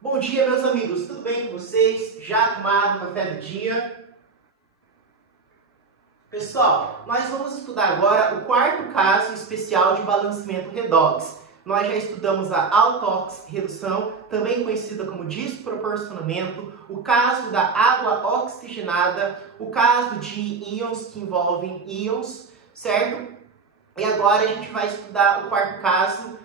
Bom dia, meus amigos, tudo bem com vocês? Já tomaram o café do dia? Pessoal, nós vamos estudar agora o quarto caso especial de balanceamento redox. Nós já estudamos a autooxirredução, também conhecida como desproporcionamento, o caso da água oxigenada, o caso de íons que envolvem íons, certo? E agora a gente vai estudar o quarto caso,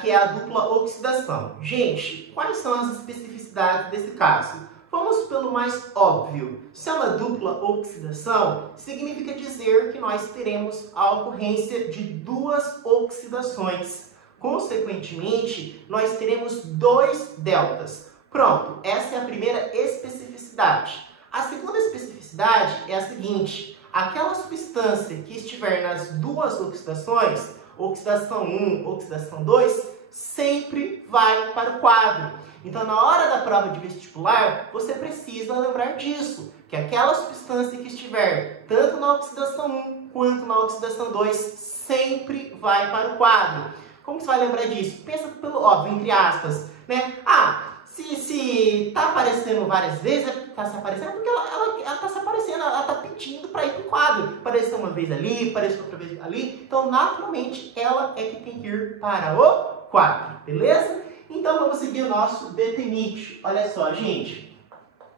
que é a dupla oxidação. Gente, quais são as especificidades desse caso? Vamos pelo mais óbvio. Se é uma dupla oxidação, significa dizer que nós teremos a ocorrência de duas oxidações. Consequentemente, nós teremos dois deltas. Pronto, essa é a primeira especificidade. A segunda especificidade é a seguinte: aquela substância que estiver nas duas oxidações, oxidação 1, oxidação 2, sempre vai para o quadro. Então, na hora da prova de vestibular, você precisa lembrar disso, que aquela substância que estiver tanto na oxidação 1 quanto na oxidação 2 sempre vai para o quadro. Como você vai lembrar disso? Pensa pelo óbvio, entre aspas, né? Se tá aparecendo várias vezes, tá se aparecendo porque ela tá se aparecendo, ela tá pedindo para ir pro quadro. Apareceu uma vez ali, apareceu outra vez ali. Então, naturalmente, ela é que tem que ir para o quadro, beleza? Então, vamos seguir o nosso detenite. Olha só, gente.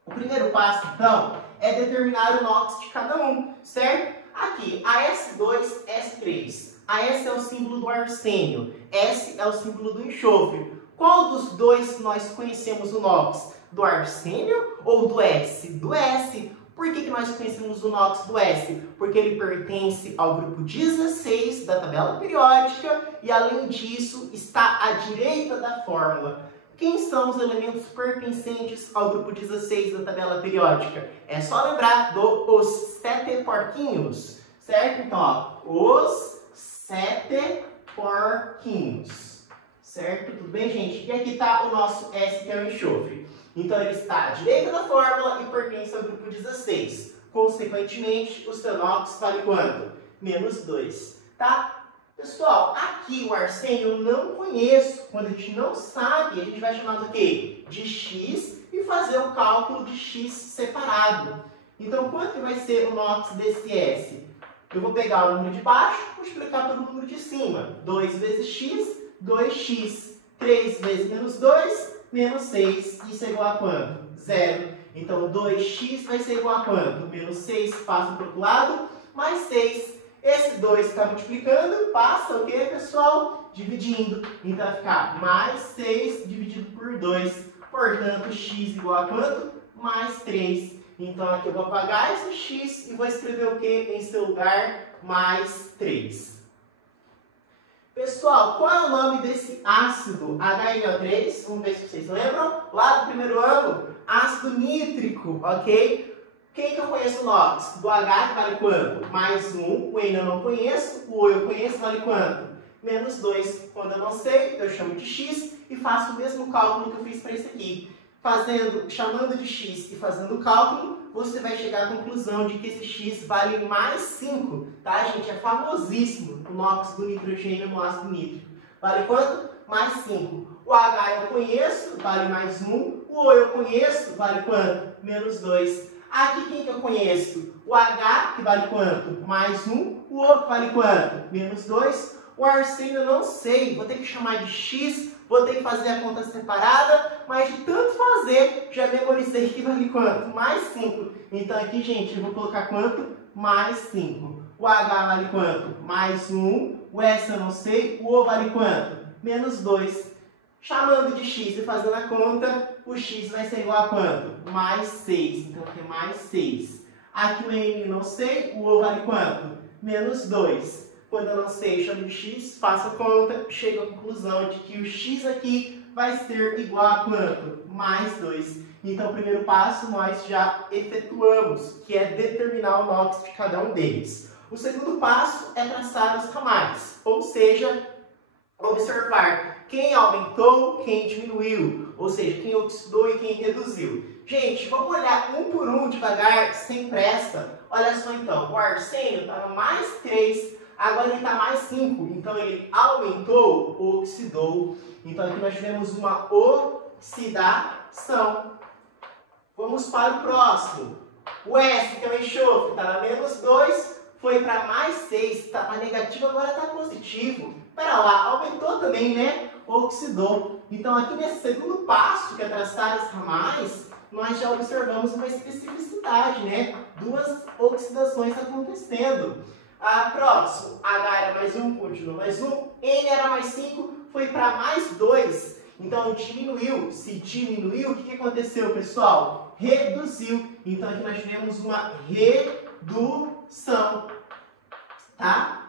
O primeiro passo, então, é determinar o NOx de cada um, certo? Aqui, AS2, S3. AS é o símbolo do arsênio, S é o símbolo do enxofre. Qual dos dois nós conhecemos o NOx? Do arsênio ou do S? Do S. Por que nós conhecemos o NOx do S? Porque ele pertence ao grupo 16 da tabela periódica e, além disso, está à direita da fórmula. Quem são os elementos pertencentes ao grupo 16 da tabela periódica? É só lembrar dos 7 porquinhos, certo? Então, ó, os 7 porquinhos. Certo? Tudo bem, gente? E aqui está o nosso S, que é o enxofre. Então, ele está à direita da fórmula e pertence ao grupo 16. Consequentemente, o seu NOx vale quanto? Menos 2. Tá? Pessoal, aqui o arsênio eu não conheço. Quando a gente não sabe, a gente vai chamar do quê? De X e fazer o cálculo de X separado. Então, quanto vai ser o NOx desse S? Eu vou pegar o número de baixo e multiplicar pelo número de cima. 2 vezes X, 2x. 3 vezes menos 2, menos 6. Isso é igual a quanto? 0. Então, 2x vai ser igual a quanto? Menos 6 passa para o outro lado, mais 6. Esse 2 está multiplicando, passa o quê, pessoal? Dividindo. Então, vai ficar mais 6 dividido por 2. Portanto, x igual a quanto? Mais 3. Então, aqui eu vou apagar esse x e vou escrever o quê em seu lugar? Mais 3. Pessoal, qual é o nome desse ácido HNO3? Vamos ver se vocês lembram. Lá do primeiro ano, ácido nítrico, ok? Quem que eu conheço o NOx? Do H, que vale quanto? Mais 1. O N eu não conheço. O O eu conheço, vale quanto? Menos 2. Quando eu não sei, eu chamo de X e faço o mesmo cálculo que eu fiz para esse aqui. Chamando de X e fazendo o cálculo, você vai chegar à conclusão de que esse X vale mais 5, tá, gente? É famosíssimo o NOx do nitrogênio no ácido nítrico. Vale quanto? Mais 5. O H eu conheço, vale mais 1. O O eu conheço, vale quanto? Menos 2. Aqui quem que eu conheço? O H, que vale quanto? Mais 1. O O, que vale quanto? Menos 2. O arsênio eu não sei, vou ter que chamar de X, vou ter que fazer a conta separada, mas de tanto fazer, já memorizei que vale quanto? Mais 5. Então aqui, gente, eu vou colocar quanto? Mais 5. O H vale quanto? Mais 1. O S eu não sei. O O vale quanto? Menos 2. Chamando de X e fazendo a conta, o X vai ser igual a quanto? Mais 6. Então aqui é mais 6. Aqui o N eu não sei. O O vale quanto? Menos 2. Quando eu não sei, chamo de X, faço a conta, chego à conclusão de que o X aqui vai ser igual a quanto? Mais 2. Então, o primeiro passo nós já efetuamos, que é determinar o NOx de cada um deles. O segundo passo é traçar os ramais, ou seja, observar quem aumentou, quem diminuiu, ou seja, quem oxidou e quem reduziu. Gente, vamos olhar um por um devagar, sem pressa. Olha só então, o arsênio estava mais 3, agora ele está mais 5, então ele aumentou, oxidou. Então aqui nós tivemos uma oxidação. Vamos para o próximo. O S, que é o enxofre, está na menos 2, foi para mais 6, estava negativo, agora está positivo. Para lá, aumentou também, né? Oxidou. Então, aqui nesse segundo passo, que é traçar as ramais, nós já observamos uma especificidade, né? Duas oxidações acontecendo. Próximo, H era mais 1, continuou mais 1, N era mais 5, foi para mais 2. Então, diminuiu. Se diminuiu, o que aconteceu, pessoal? Reduziu. Então, aqui nós tivemos uma redução. Tá?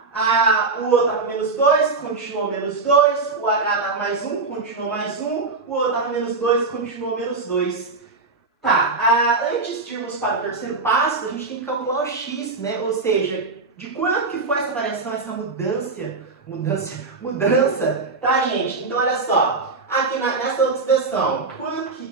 O O estava menos 2, continuou menos 2. O H estava mais 1, continuou mais 1. O O estava menos 2, continuou menos 2. Tá, antes de irmos para o terceiro passo, a gente tem que calcular o X, né? Ou seja, de quanto que foi essa variação, essa mudança, tá, gente? Então, olha só. Aqui nessa oxidação,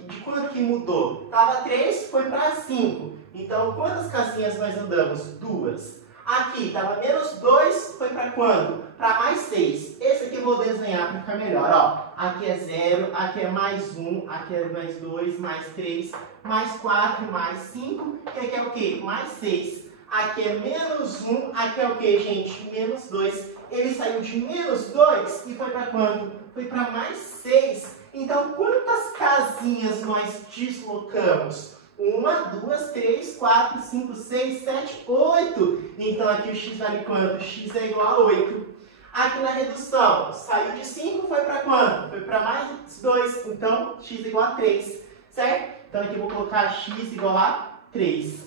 de quanto que mudou? Estava 3, foi para 5. Então, quantas casinhas nós andamos? 2. Aqui, estava menos 2, foi para quanto? Para mais 6. Esse aqui eu vou desenhar para ficar melhor. Ó. Aqui é 0, aqui é mais 1, aqui é mais 2, mais 3, mais 4, mais 5. E aqui é o quê? Mais 6. Aqui é menos 1, aqui é o quê, gente? Menos 2. Ele saiu de menos 2 e foi para quanto? Foi para mais 6. Então, quantas casinhas nós deslocamos? 1, 2, 3, 4, 5, 6, 7, 8. Então, aqui o X vale quanto? X é igual a 8. Aqui na redução, saiu de 5, foi para quanto? Foi para mais 2. Então, X é igual a 3. Certo? Então, aqui eu vou colocar X igual a 3.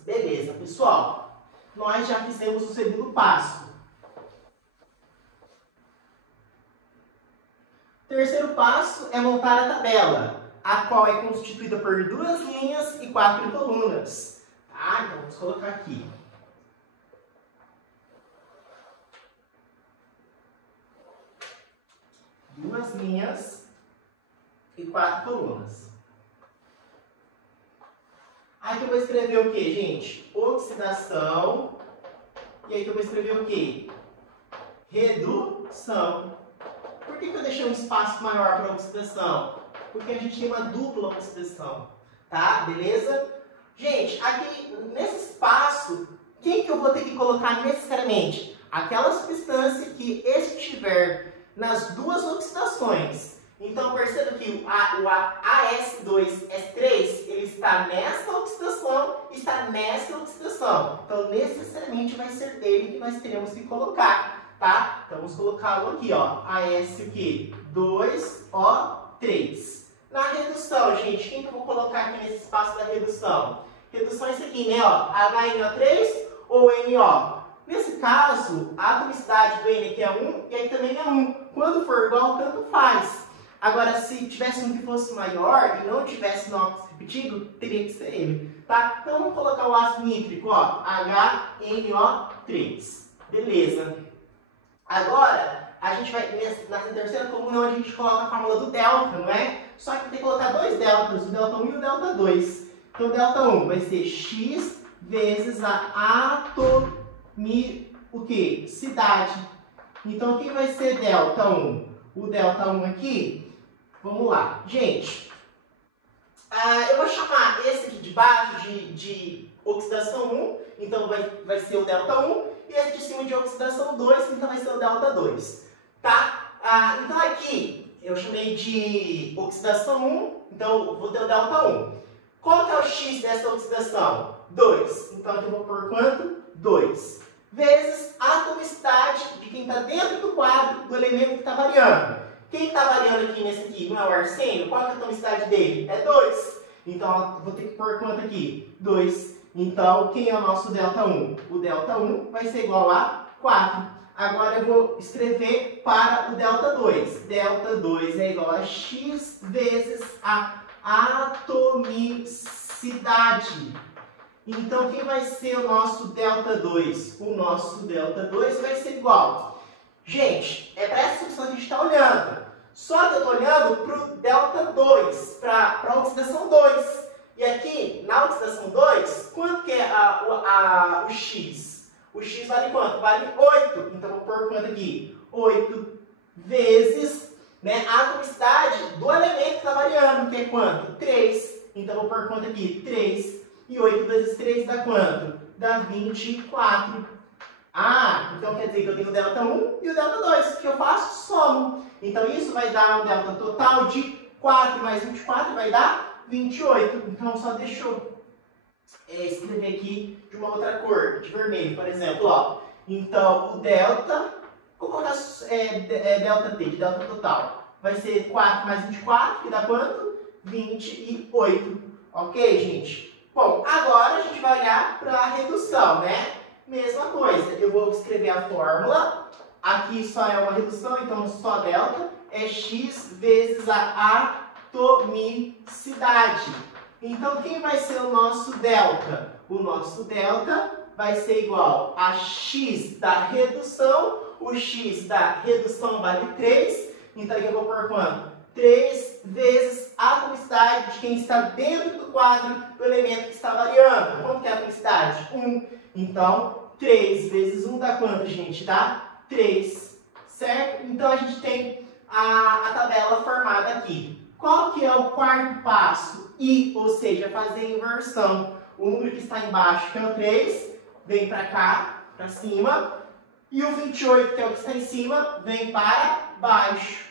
Beleza, pessoal. Nós já fizemos o segundo passo. O terceiro passo é montar a tabela, a qual é constituída por 2 linhas e 4 colunas. Tá? Então, vamos colocar aqui. Duas linhas e 4 colunas. Aqui eu vou escrever o que, gente? Oxidação. E aí eu vou escrever o que? Redução. Por que eu deixei um espaço maior para oxidação? Porque a gente tem uma dupla oxidação. Tá? Beleza? Gente, aqui nesse espaço, quem que eu vou ter que colocar necessariamente? Aquela substância que estiver nas duas oxidações. Então, perceba que o AS2S3, ele está nessa oxidação e está nessa oxidação. Então, necessariamente vai ser ele que nós teremos que colocar, tá? Então, vamos colocá-lo aqui, ó. AS o quê? 2O3. Na redução, gente, quem que eu vou colocar aqui nesse espaço da redução? Redução é isso aqui, né, ó? HNO3 ou NO? Nesse caso, a atomicidade do N aqui é 1 e aqui também é 1. Quando for igual, tanto faz. Agora, se tivesse um que fosse maior e não tivesse nóxido repetido, teria que ser ele, tá? Então, vamos colocar o ácido nítrico, ó, HNO3. Beleza. Agora, a gente vai, na terceira coluna, onde a gente coloca a fórmula do delta, não é? Só que tem que colocar dois deltas, o delta 1 e o delta 2. Então, o delta 1 vai ser X vezes a atomicidade. Então, quem vai ser delta 1? O delta 1 aqui... Vamos lá. Gente, eu vou chamar esse aqui de baixo de oxidação 1, então vai ser o delta 1, e esse de cima de oxidação 2, então vai ser o delta 2. Tá? Então aqui eu chamei de oxidação 1, então eu vou ter o delta 1. Qual que é o X dessa oxidação? 2. Então aqui eu vou pôr quanto? 2. Vezes a atomicidade de quem está dentro do quadro do elemento que está variando. Quem está variando aqui nesse aqui não é o arsênio? Qual é a atomicidade dele? É 2. Então, eu vou ter que pôr quanto aqui? 2. Então, quem é o nosso delta 1? O delta 1 vai ser igual a 4. Agora, eu vou escrever para o delta 2. Delta 2 é igual a X vezes a atomicidade. Então, quem vai ser o nosso delta 2? O nosso delta 2 vai ser igual. Gente, é para essa substância que a gente está olhando. Só que eu estou olhando para o delta 2, para a oxidação 2. E aqui, na oxidação 2, quanto que é o X? O X vale quanto? Vale 8. Então, vou pôr quanto aqui? 8 vezes, né, a atomicidade do elemento aqui é quanto? 3. Então, vou pôr conta aqui. 3. E 8 vezes 3 dá quanto? Dá 24. Ah, então quer dizer que eu tenho o delta 1 e o delta 2. O que eu faço? Somo. Então, isso vai dar um delta total de 4 mais 24 vai dar 28. Então, só deixa eu escrever aqui de uma outra cor, de vermelho, por exemplo. Ó. Então, o delta, vou colocar delta T, de delta total. Vai ser 4 mais 24, que dá quanto? 28. Ok, gente? Bom, agora a gente vai olhar para a redução, né? Mesma coisa, eu vou escrever a fórmula. Aqui só é uma redução, então só delta é x vezes a atomicidade. Então, quem vai ser o nosso delta? O nosso delta vai ser igual a x da redução. O x da redução vale 3. Então, aqui eu vou pôr quanto? 3 vezes a atomicidade de quem está dentro do quadro do elemento que está variando. Quanto que é a atomicidade? 1. Então, 3 vezes 1 dá quanto, gente? Dá 3, certo? Então, a gente tem a tabela formada aqui. Qual que é o quarto passo? Ou seja, fazer a inversão. O número que está embaixo, que é o 3, vem para cá, para cima. E o 28, que é o que está em cima, vem para baixo.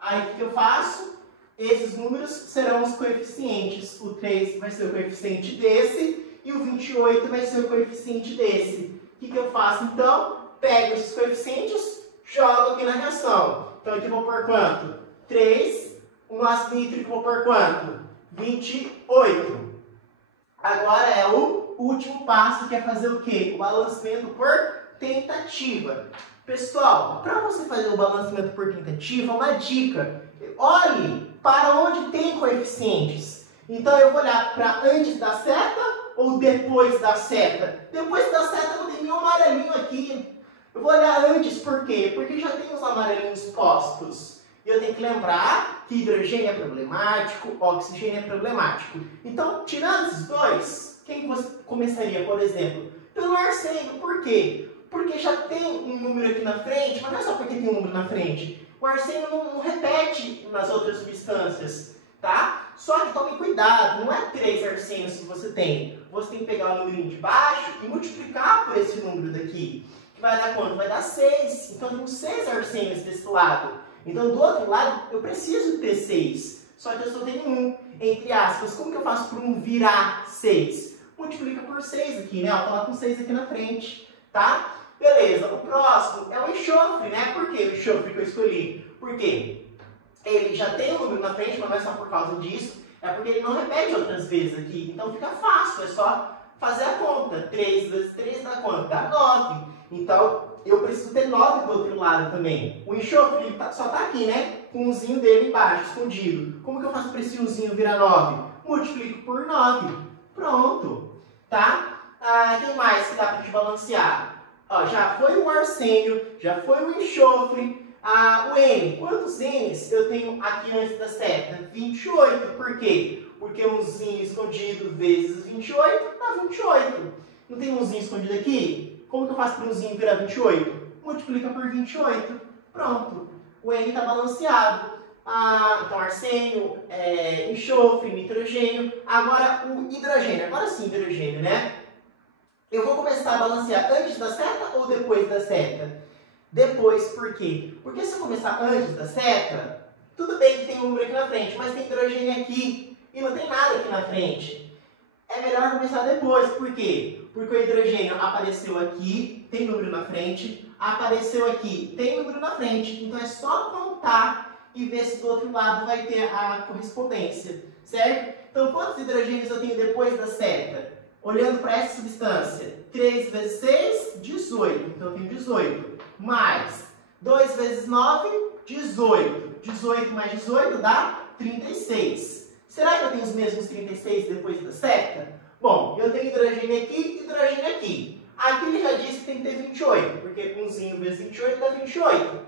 Aí, o que eu faço? Esses números serão os coeficientes. O 3 vai ser o coeficiente desse e o 28 vai ser o coeficiente desse. O que eu faço, então? Pego esses coeficientes, jogo aqui na reação. Então, aqui eu vou pôr quanto? 3. O ácido nítrico eu vou pôr quanto? 28. Agora é o último passo, que é fazer o quê? O balanceamento por tentativa. Pessoal, para você fazer o balanceamento por tentativa, uma dica. Olhe para onde tem coeficientes. Então, eu vou olhar para antes da seta ou depois da seta. Depois da seta não tem nenhum amarelinho aqui. Eu vou olhar antes, por quê? Porque já tem os amarelinhos postos. E eu tenho que lembrar que hidrogênio é problemático, oxigênio é problemático. Então, tirando esses dois, quem você começaria, por exemplo? Pelo arsênio. Por quê? Porque já tem um número aqui na frente, mas não é só porque tem um número na frente. O arsênio não repete nas outras substâncias, tá? Só que tome cuidado, não é 3 arsênios que você tem. Você tem que pegar o número de baixo e multiplicar por esse número daqui. Que vai dar quanto? Vai dar 6. Então, tem 6 arsênios desse lado. Então, do outro lado, eu preciso ter 6. Só que eu só tenho 1, entre aspas. Como que eu faço para 1 virar 6? Multiplica por 6 aqui, né? Eu coloco um 6 aqui na frente, tá? Beleza, o próximo é o enxofre, né? Por que o enxofre que eu escolhi? Porque ele já tem um número na frente, mas não é só por causa disso. É porque ele não repete outras vezes aqui. Então, fica fácil, é só fazer a conta. 3 vezes 3 dá quanto? Dá 9. Então, eu preciso ter 9 do outro lado também. O enxofre ele só está aqui, né? Com o umzinho dele embaixo, escondido. Como que eu faço para esse umzinho virar 9? Multiplico por 9. Pronto. Tá? Quem mais que dá para te balancear? Ó, já foi o arsênio, já foi o enxofre. O N. Quantos N's eu tenho aqui antes da seta? 28. Por quê? Porque umzinho escondido vezes 28 dá 28. Não tem umzinho escondido aqui? Como que eu faço para o umzinho virar 28? Multiplica por 28. Pronto. O N está balanceado. Então, arsênio, enxofre, nitrogênio. Agora, o hidrogênio. Agora sim, hidrogênio, né? Eu vou começar a balancear antes da seta ou depois da seta? Depois, por quê? Porque se eu começar antes da seta, tudo bem que tem um número aqui na frente, mas tem hidrogênio aqui e não tem nada aqui na frente. É melhor começar depois. Por quê? Porque o hidrogênio apareceu aqui, tem número na frente, apareceu aqui, tem número na frente. Então é só contar e ver se do outro lado vai ter a correspondência, certo? Então quantos hidrogênios eu tenho depois da seta? Olhando para essa substância, 3 vezes 6, 18. Então eu tenho 18. Mais 2 vezes 9, 18. 18 mais 18 dá 36. Será que eu tenho os mesmos 36 depois da seta? Bom, eu tenho hidrogênio aqui e hidrogênio aqui. Aqui ele já disse que tem que ter 28, porque 1 vezes 28 dá 28.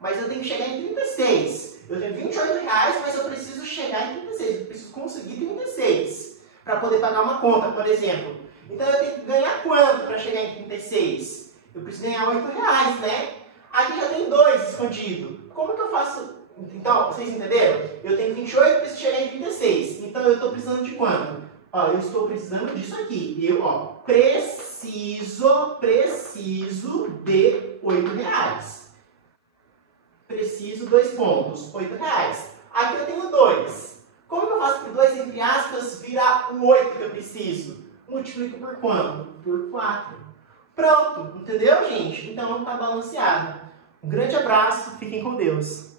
Mas eu tenho que chegar em 36. Eu tenho R$28, mas eu preciso chegar em 36. Eu preciso conseguir 36 para poder pagar uma conta, por exemplo. Então eu tenho que ganhar quanto para chegar em 36? Eu preciso ganhar R$8, né? Aqui já tem 2 escondido. Como que eu faço Então, vocês entenderam? Eu tenho 28, preciso chegar em 36. Então, eu estou precisando de quanto? Ó, eu estou precisando disso aqui. Eu, ó, preciso de R$8. Preciso, 2 pontos, R$8. Aqui eu tenho 2. Como que eu faço para 2, entre aspas, virar o 8 que eu preciso? Multiplico por quanto? Por 4. Pronto, entendeu, gente? Então, tá balanceado. Um grande abraço, fiquem com Deus.